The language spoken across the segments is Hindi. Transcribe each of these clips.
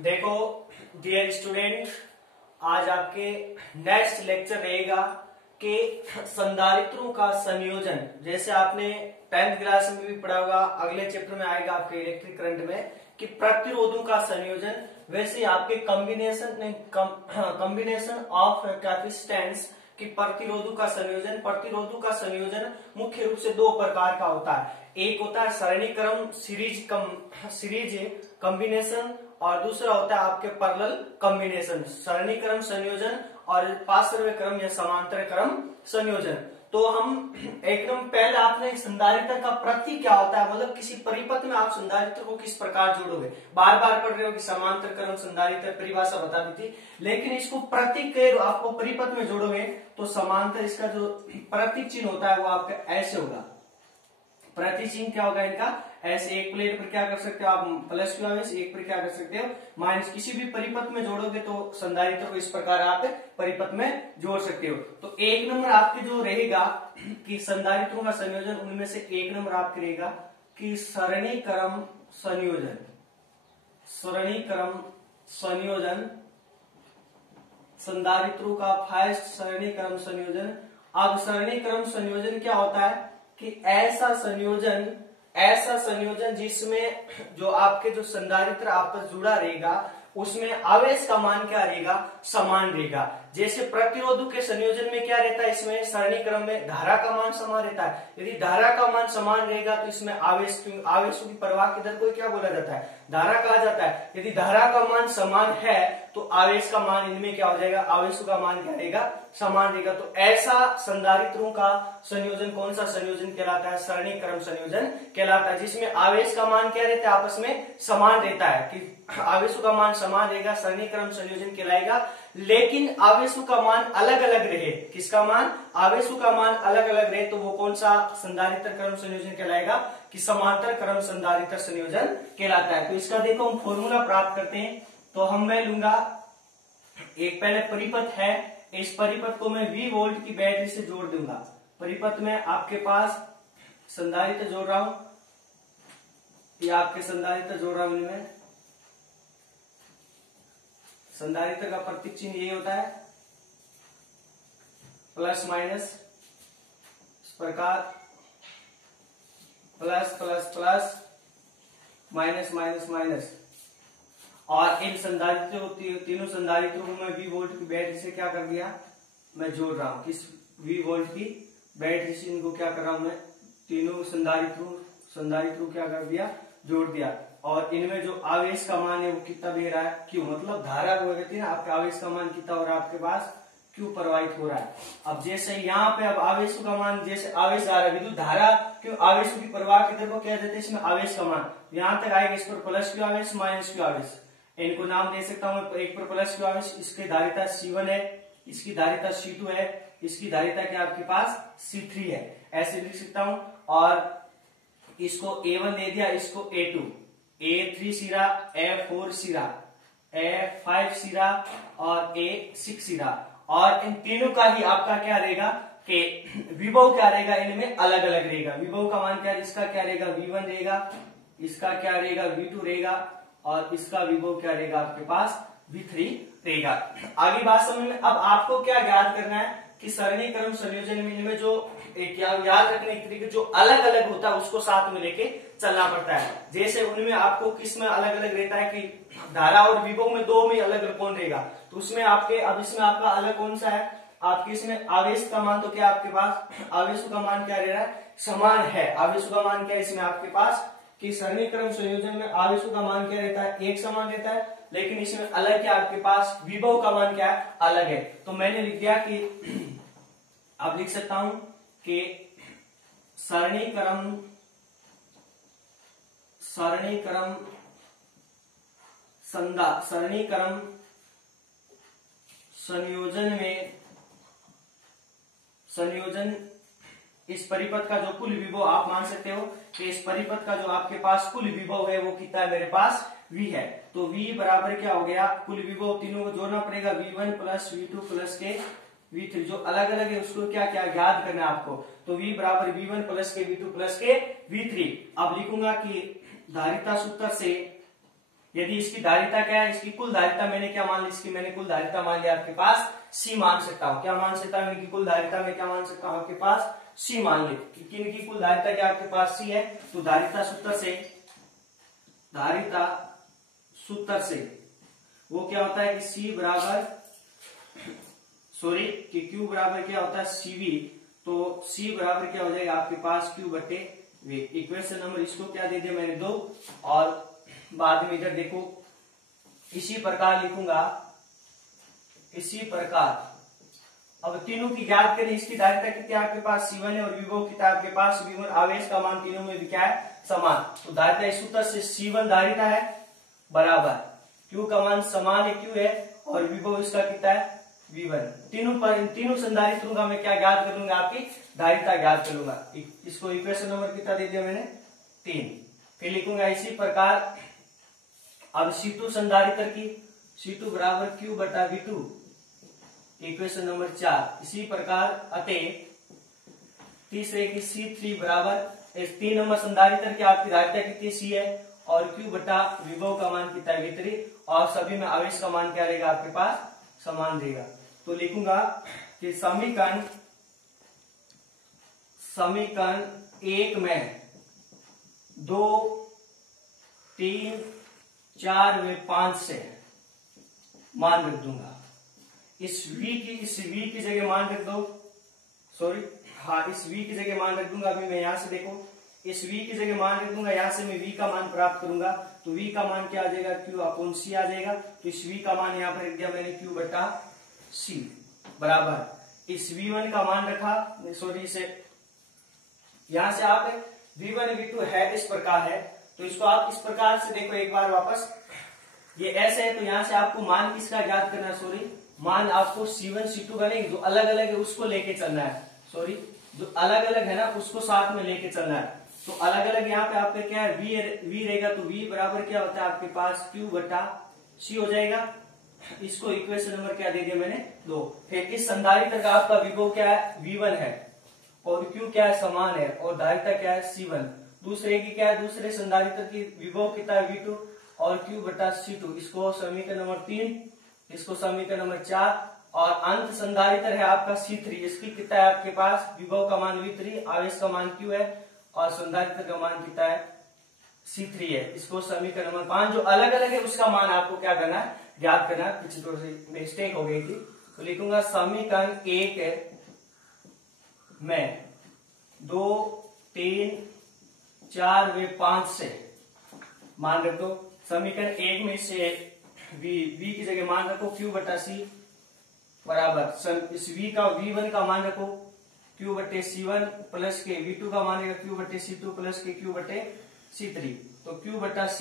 देखो डियर स्टूडेंट, आज आपके नेक्स्ट लेक्चर रहेगा कि संधारित्रों का संयोजन। जैसे आपने 10th क्लास में भी पढ़ा होगा, अगले चैप्टर में आएगा आपके इलेक्ट्रिक करंट में कि प्रतिरोधों का संयोजन, वैसे आपके कॉम्बिनेशन ऑफ कैपेसिटेंस कि प्रतिरोधों का संयोजन। प्रतिरोधों का संयोजन मुख्य रूप से दो प्रकार का होता है। एक होता है सरणीक्रम सीरीज कॉम्बिनेशन और दूसरा होता है आपके पैरेलल कॉम्बिनेशन, सरणीक्रम संयोजन और पार्श्व क्रम या समांतर क्रम संयोजन। तो हम एकदम पहले आपने संधारित्र का प्रतीक क्या होता है, मतलब किसी परिपथ में आप संधारित्र को किस प्रकार जोड़ोगे। बार बार पढ़ रहे हो कि समांतर क्रम संधारित्र परिभाषा बता दी थी, लेकिन इसको प्रतीक के आपको परिपथ में जोड़ोगे तो समांतर, इसका जो प्रतीक चिन्ह होता है वो आपका ऐसे होगा। प्रतीक चिन्ह क्या होगा इनका ऐसे। एक प्लेट पर क्या कर सकते हो आप प्लस क्यू आवेश, एक पर क्या कर सकते हो माइनस। किसी भी परिपथ में जोड़ोगे तो संधारित्र को इस प्रकार आप परिपथ में जोड़ सकते हो। तो एक नंबर आपके जो रहेगा कि संधारित्रों का संयोजन, उनमें से एक नंबर आपके रहेगा कि सरणीक्रम संयोजन। सरणीक्रम संयोजन संधारित्रों का फर्स्ट सरणीक्रम संयोजन। अब सरणीक्रम संयोजन क्या होता है कि ऐसा संयोजन जिसमें जो आपके जो संधारित्र आपस जुड़ा रहेगा उसमें आवेश का मान क्या रहेगा, समान रहेगा। जैसे प्रतिरोधों के संयोजन में क्या रहता है, इसमें सरणीक्रम में धारा का मान समान रहता है। यदि धारा का मान समान रहेगा तो इसमें आवेशों की प्रवाह की दर को क्या बोला जाता है, धारा कहा जाता है। यदि धारा का मान समान है तो आवेश का मान इनमें क्या हो जाएगा, आवेशों का मान क्या रहेगा, समान रहेगा। तो ऐसा संधारित्रों का संयोजन कौन सा संयोजन कहलाता है, सरणीक्रम संयोजन कहलाता है, जिसमें आवेश का मान क्या रहता है, आपस में समान रहता है कि आवेशों का मान समान रहेगा, सरणीक्रम संयोजन कहलाएगा। लेकिन आवेशों का मान अलग अलग रहे, किसका मान, आवेशों का मान अलग अलग रहे, तो वो कौन सा संधारित्र क्रम संयोजन कहलाएगा कि समांतर क्रम संधारित्र संयोजन कहलाता है। तो इसका देखो हम फॉर्मूला प्राप्त करते हैं। तो मैं लूंगा एक पहले परिपथ है, इस परिपथ को मैं V वोल्ट की बैटरी से जोड़ दूंगा। परिपथ में आपके पास संधारित्र जोड़ रहा हूं, ये आपके संधारित्र जोड़ रहा हूं, इनमें संधारित्र का प्रतीक चिन्ह ये होता है प्लस माइनस, इस प्रकार plus plus plus minus minus minus. और इन संधारित्रों तीनों संधारित्रों को मैं V वोल्ट की बैटरी से क्या कर दिया, मैं जोड़ रहा हूं। किस V वोल्ट की बैटरी से इनको क्या कर रहा हूं, मैं तीनों संधारित्रों क्या कर दिया, जोड़ दिया। और इनमें जो आवेश का मान है वो कितना दे रहा है, क्यों, मतलब धारा को कहते हैं ना, आपके आवेश का मान कितना हो रहा है आपके पास, क्यों प्रवाहित हो रहा है। अब जैसे यहाँ पे अब आवेशों का मान, जैसे आवेश आ रहा है, विद्युत धारा क्यों, आवेशों की प्रवाह की दर को क्या देते हैं, इसमें आवेश का मान यहाँ तक आएगा। इस पर प्लस क्यू आवेश, माइनस क्यू आवेश, इनको नाम दे सकता हूं। एक पर प्लस क्यू आवेश, इसकी धारिता C1 है, इसकी धारिता C2 है, इसकी धारिता क्या आपके पास C3 है, ऐसे लिख सकता हूं। और इसको A1 दे दिया, इसको A2, A3 सिरा, A4 सिरा, A5 सिरा और A6 सिरा। और इन तीनों का ही आपका क्या रहेगा कि विभव क्या रहेगा, इनमें अलग अलग रहेगा। विभव का मान क्या, इसका क्या रहेगा V1 रहेगा, इसका क्या रहेगा V2 रहेगा, और इसका विभव क्या रहेगा आपके पास V3 रहेगा। आगे बात समझ में। अब आपको क्या ज्ञात करना है कि सरणीक्रम संयोजन में जो क्या याद रखने के तरीके जो अलग अलग होता है उसको साथ में लेके चलना पड़ता है। जैसे उनमें आपको किस में अलग अलग रहता है कि धारा और विभव में दो में अलग कौन रहेगा, तो उसमें आपके, अब इसमें आपका अलग कौन सा है, आपके इसमें आवेश का मान, तो क्या आपके पास आवेशों का मान क्या रह रहा है, समान है। आवेशों का मान क्या है इसमें आपके पास कि सरणीक्रम संयोजन में आवेशों का मान क्या रहता है, एक समान रहता है, लेकिन इसमें अलग क्या आपके पास विभव का मान क्या है, अलग है। तो मैंने लिख दिया कि अब लिख सकता हूं कि सरणीक्रम संयोजन इस परिपथ का जो कुल विभव आप मान सकते हो कि इस परिपथ का जो आपके पास कुल विभव है वो कितना है, मेरे पास V है। तो V बराबर क्या हो गया, कुल विभव तीनों को जोड़ना पड़ेगा, V1 प्लस V2 प्लस के V3, जो अलग अलग है उसको क्या क्या याद करना है आपको। तो V बराबर V1 प्लस के V2 प्लस के V3। अब लिखूंगा कि धारिता सूत्र से यदि इसकी धारिता क्या है, इसकी कुल धारिता मैंने क्या मान ली, इसकी मैंने कुल धारिता मान लिया आपके पास C मान सकता हूं। क्या मान सकता हूं, इनकी कुल धारिता में क्या मान सकता हूं आपके पास C मान ली कि किनकी कुल धारिता क्या आपके पास C है। तो धारिता सूत्र से वो क्या होता है कि C बराबर कि Q बराबर क्या होता है CV। तो C बराबर क्या हो जाएगा आपके पास Q बटे V। इक्वेशन नंबर इसको क्या दे दिया मैंने 2, और बाद में इधर देखो इसी प्रकार लिखूंगा, इसी प्रकार अब तीनों की ज्ञात करें। इसकी धारिता कितनी आपके पास C1 है और विभव कितना आपके पास V1। आवेश का मान तीनों में भी क्या है समान। तो धारिता इस सूत्र से C1 धारिता है बराबर Q का मान समान है Q है और विभव इसका कितना है V1। तीनों संधारित्रों का मैं क्या ज्ञात कर लूंगा, आपकी धारिता ज्ञात कर लूंगा। इसको इक्वेशन नंबर कितना दे दिया मैंने 3। फिर लिखूंगा इसी प्रकार अब C2 संधारित्र की C2 बराबर Q बटा V2 इक्वेशन नंबर 4। इसी प्रकार अतः तीसरे की C3 बराबर 3 नंबर संधारित्र की आपकी धारिता कितनी C है और Q बटा विभव का मान कितना है V3 और सभी में आवेश का मान क्या रहेगा आपके पास समान रहेगा। तो लिखूंगा कि समीकरण 1 में 2, 3, 4 व 5 से मान रख दूंगा। इस v की जगह मान रख दो, इस v की जगह मान रख दूंगा। अभी मैं यहां से देखो इस v की जगह मान रख दूंगा, यहां से मैं v का मान प्राप्त करूंगा। तो v का मान क्या आ जाएगा Q अपॉन C आ जाएगा। तो इस v का मान यहां पर रख दिया मैंने Q बटा C बराबर इस V1 का मान रखा, इसे यहां से आप V1 V2 है इस प्रकार है, तो इसको आप इस प्रकार से देखो एक बार वापस, ये ऐसे है तो यहां से आपको मान किसका ज्ञात करना है, मान आपको C1 C2 का नहीं, जो अलग अलग है उसको लेके चलना है। जो अलग अलग है ना उसको साथ में लेके चलना है। तो अलग अलग यहाँ पे आपका क्या है V रहेगा, तो V बराबर क्या होता है आपके पास Q बटा C हो जाएगा। इसको इक्वेशन नंबर क्या दे दिया मैंने 2। फिर इस संधारित्र का आपका विभव क्या है V1 है और Q क्या है समान है और धारिता क्या है C1। दूसरे की क्या है, दूसरे संधारित्र की विभव कितना है V2 और Q बटा C2। इसको समीकरण नंबर 3, इसको समीकरण नंबर 4 और अंत संधारित्र है आपका C3। इसकी कितना है आपके पास विभव का मान V3, आवेश का मान Q है और संधारित्र का मान कितना है C3 है। इसको समीकरण नंबर 5 जो अलग अलग है उसका मान आपको क्या करना है ज्ञात करना है। पीछे थोड़ी सी मिस्टेक हो गई थी, तो लिखूंगा समीकरण 1 में 2, 3, 4 व 5 से मान रख दो। समीकरण 1 में से v की जगह मान रखो Q बटा C बराबर इस V1 का मान रखो Q बटे C1 प्लस के V2 का मान Q बटे C2 प्लस के Q बटे C3। तो Q बटा C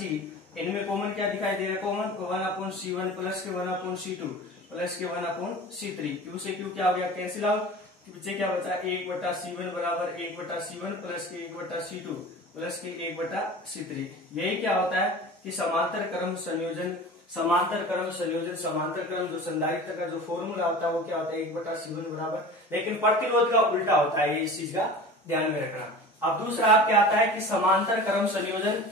इनमें कॉमन क्या दिखाई दे रहा है, कॉमन 1 अपॉन C1 प्लस के 1 अपॉन C2 प्लस के 1 अपॉन C3। Q से Q क्या हो गया कैंसिल आउट, पीछे क्या बचा 1 बटा C1 बराबर 1 बटा C1 प्लस के 1 बटा C2 प्लस के 1 बटा C3। यही क्या होता है कि समांतर क्रम संयोजन जो संधारित्र का जो फॉर्मूला होता है वो क्या होता है 1 बटा C1 बराबर, लेकिन प्रतिरोध का उल्टा होता है, ये इस चीज का ध्यान में रखना। अब दूसरा आप क्या आता है कि समांतर क्रम संयोजन,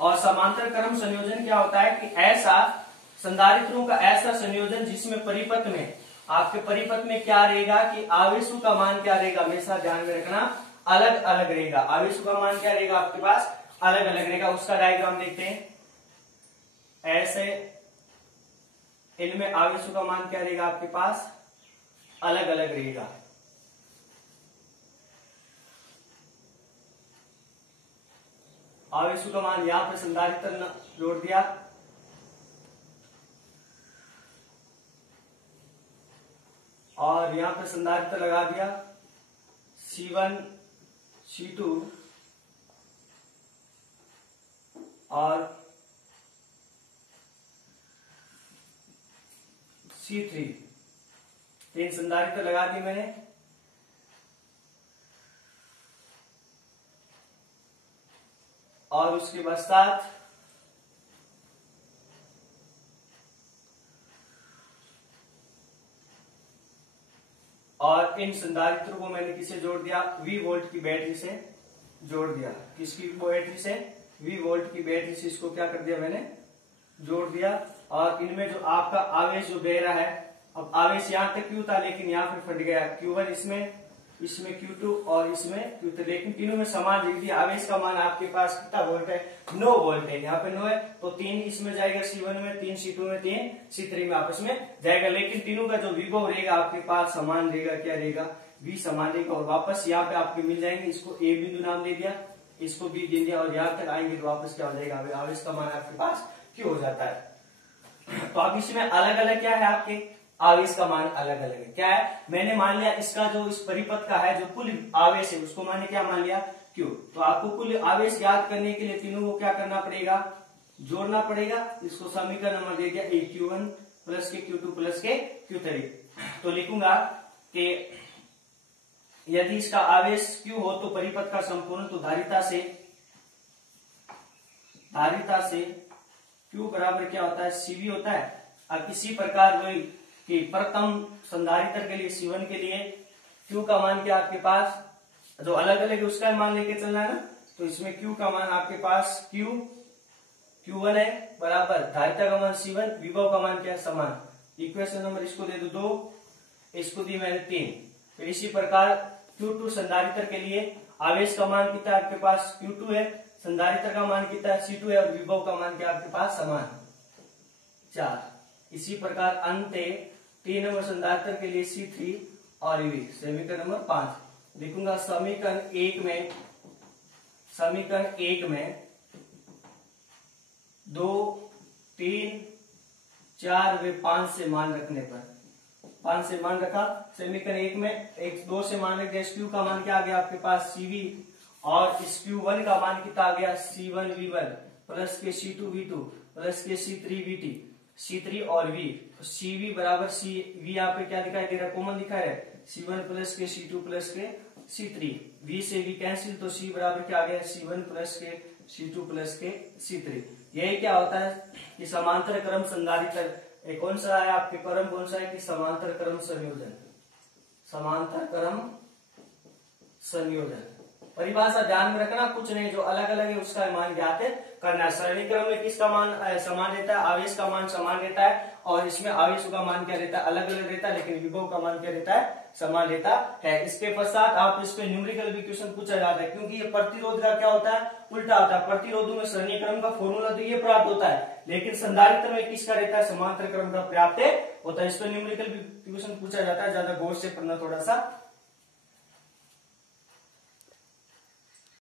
और समांतर क्रम संयोजन क्या होता है कि ऐसा संधारित्रों का ऐसा संयोजन जिसमें परिपथ में आपके परिपथ में क्या रहेगा कि आवेशों का मान क्या रहेगा, हमेशा ध्यान में रखना अलग अलग रहेगा। आवेशों का मान क्या रहेगा आपके पास अलग अलग रहेगा। उसका डायग्राम देखते हैं। ऐसे इनमें आवेशों का मान क्या रहेगा आपके पास अलग अलग रहेगा। आवेशों का मान यहां पर संधारित्र जोड़ दिया और यहां पर संधारित्र लगा दिया C1 C2 और C3, 3 संधारित्र लगा दी मैंने। और उसके पश्चात और इन संधारित्रों को मैंने किसे जोड़ दिया V वोल्ट की बैटरी से जोड़ दिया। किसकी बैटरी से V वोल्ट की बैटरी से इसको क्या कर दिया मैंने जोड़ दिया। और इनमें जो आपका आवेश जो बह रहा है, अब आवेश यहाँ तक क्यू था लेकिन यहाँ पे फट गया Q1 इसमें Q2 और इसमें Q3, लेकिन तीनों में समान डिग्री आवेश का मान आपके पास कितना वोल्ट है, 9 वोल्ट है। यहाँ पे 9 है तो 3 इसमें जाएगा C1 में, 3 C2 में, 3 C3 में आपस में जाएगा। लेकिन तीनों का जो विभव रहेगा आपके पास समान रहेगा, क्या रहेगा, V समान रहेगा। और वापस यहाँ पे आपके मिल जाएंगे, इसको A बिंदु नाम दे दिया, इसको B दे दिया, और यहाँ तक आएंगे तो वापस क्या हो जाएगा, आवेश का मान आपके पास Q हो जाता है। तो अब इसमें अलग अलग क्या है, आपके आवेश का मान अलग अलग है। क्या है, मैंने मान लिया इसका जो इस परिपथ का है जो कुल आवेश है उसको मैंने क्या मान लिया, Q। तो आपको कुल आवेश याद करने के लिए तीनों को क्या करना पड़ेगा, जोड़ना पड़ेगा। इसको समीकरण नंबर दे दिया Q1 प्लस के Q2 प्लस के Q3। तो लिखूंगा कि यदि इसका आवेश Q हो तो परिपथ का संपूर्ण, तो धारिता से Q बराबर क्या होता है, CV होता है। अब इसी प्रकार वही कि प्रथम संधारित्र के लिए C1 के लिए Q का मान क्या आपके पास, जो अलग अलग है उसका मान लेके चलना है ना। तो इसमें Q का मान आपके पास Q1 है बराबर धारिता का मान C1, विभव का मान क्या है, समान। इक्वेशन नंबर इसको दे दो 2, इसको दी मैंने 3। फिर इसी प्रकार Q2 संधारित्र के लिए आवेश का मान कितना है आपके पास, Q2 है, संधारित्र का मान कितना है, C2 है, और विभव का मान क्या आपके पास, समान 4। इसी प्रकार अंत 3 नंबर संधारित्र के लिए C3 और V। समीकरण नंबर 5 लिखूंगा। समीकरण 1 में 2, 3, 4 व 5 से मान रखने पर, 5 से मान रखा। समीकरण 1 में 2 से मान रख दिया, Q का मान क्या आ गया आपके पास, CV, और इस Q1 का मान कितना आ गया, C1V1 प्लस के C2V2 प्लस के C3VT, C3 और V। तो CV बराबर V यहाँ पे क्या दिखाई दे रहा है, कॉमन दिखाई रहा है, C1 प्लस के C2 प्लस के C3, V से V कैंसिल, तो C बराबर क्या आ गया, C1 प्लस के C2 प्लस के C3। यही क्या होता है कि समांतर क्रम संधारित्र कौन सा है आपके क्रम, कौन सा है कि समांतर क्रम संयोजन, समांतर क्रम संयोजन। परिभाषा ध्यान में रखना, कुछ नहीं, जो अलग अलग है उसका मान ज्ञात करना। सरणी क्रम में किसका मान समान रहता है, आवेश का मान समान रहता है, और इसमें आवेश का मान क्या रहता है, अलग अलग रहता है, लेकिन विभव का मान क्या रहता है, समान रहता है। इसके पश्चात आप इस पे न्यूमेरिकल भी क्वेश्चन पूछा जाता है, क्योंकि ये प्रतिरोध का क्या होता है, उल्टा होता है। प्रतिरोधों में सरणी क्रम का फॉर्मूला तो ये प्राप्त होता है, लेकिन संधारित्र में किसका रहता है, समांतर क्रम का प्राप्त होता है। इस पर न्यूमेरिकल भी क्वेश्चन पूछा जाता है, ज्यादा गौर से पढ़ना थोड़ा सा